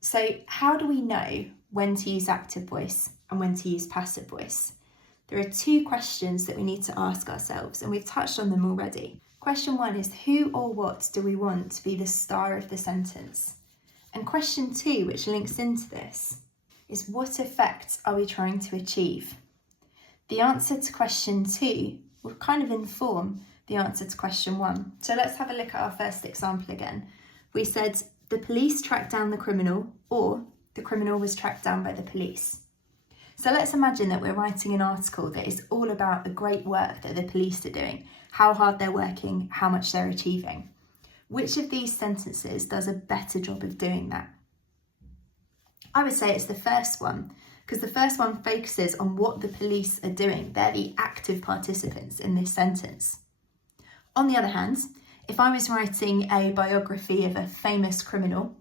So how do we know when to use active voice and when to use passive voice? There are two questions that we need to ask ourselves, and we've touched on them already. Question one is, who or what do we want to be the star of the sentence? And question two, which links into this, is what effect are we trying to achieve? The answer to question two will kind of inform the answer to question one. So let's have a look at our first example again. We said the police tracked down the criminal, or the criminal was tracked down by the police. So let's imagine that we're writing an article that is all about the great work that the police are doing, how hard they're working, how much they're achieving. Which of these sentences does a better job of doing that? I would say it's the first one, because the first one focuses on what the police are doing. They're the active participants in this sentence. On the other hand, if I was writing a biography of a famous criminal,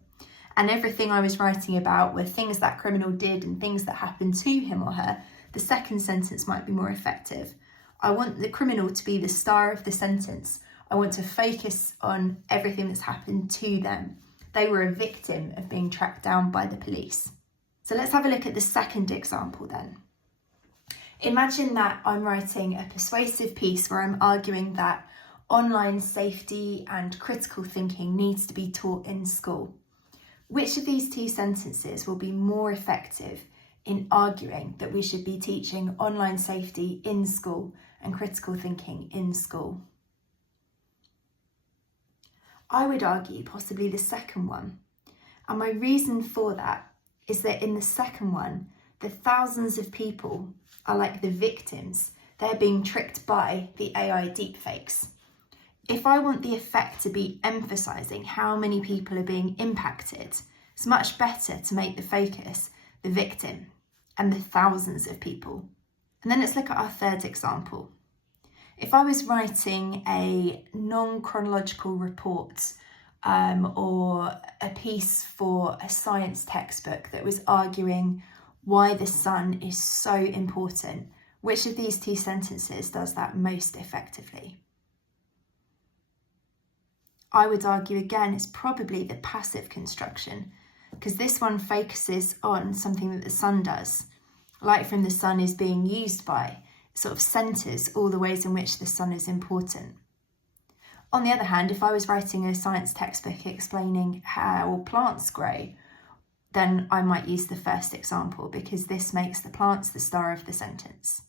and everything I was writing about were things that criminal did and things that happened to him or her, the second sentence might be more effective. I want the criminal to be the star of the sentence. I want to focus on everything that's happened to them. They were a victim of being tracked down by the police. So let's have a look at the second example then. Imagine that I'm writing a persuasive piece where I'm arguing that online safety and critical thinking needs to be taught in school. Which of these two sentences will be more effective in arguing that we should be teaching online safety in school and critical thinking in school? I would argue possibly the second one. And my reason for that is that in the second one, the thousands of people are like the victims. They're being tricked by the AI deepfakes. If I want the effect to be emphasising how many people are being impacted, it's much better to make the focus the victim and the thousands of people. And then let's look at our third example. If I was writing a non-chronological report or a piece for a science textbook that was arguing why the sun is so important, which of these two sentences does that most effectively? I would argue again it's probably the passive construction, because this one focuses on something that the sun does. Light from the sun is being used by, sort of centres all the ways in which the sun is important. On the other hand, if I was writing a science textbook explaining how plants grow, then I might use the first example, because this makes the plants the star of the sentence.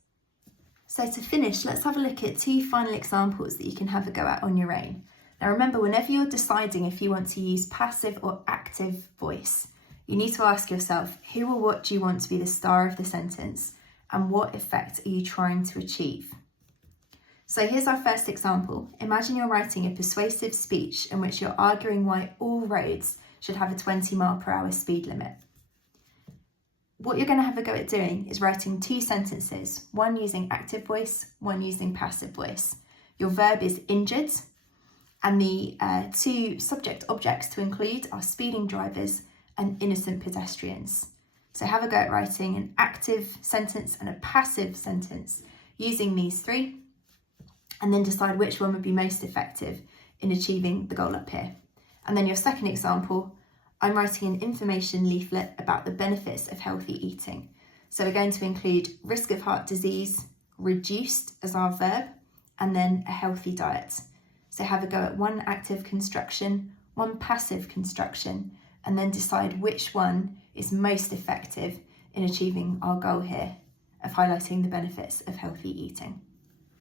So to finish, let's have a look at two final examples that you can have a go at on your own. Now remember, whenever you're deciding if you want to use passive or active voice, you need to ask yourself, who or what do you want to be the star of the sentence, and what effect are you trying to achieve? So here's our first example. Imagine you're writing a persuasive speech in which you're arguing why all roads should have a 20-mile-per-hour speed limit. What you're going to have a go at doing is writing two sentences, one using active voice, one using passive voice. Your verb is injured, and the two subject objects to include are speeding drivers and innocent pedestrians. So have a go at writing an active sentence and a passive sentence using these three, and then decide which one would be most effective in achieving the goal up here. And then your second example, I'm writing an information leaflet about the benefits of healthy eating. So we're going to include risk of heart disease, reduced as our verb, and then a healthy diet. So have a go at one active construction, one passive construction, and then decide which one is most effective in achieving our goal here of highlighting the benefits of healthy eating.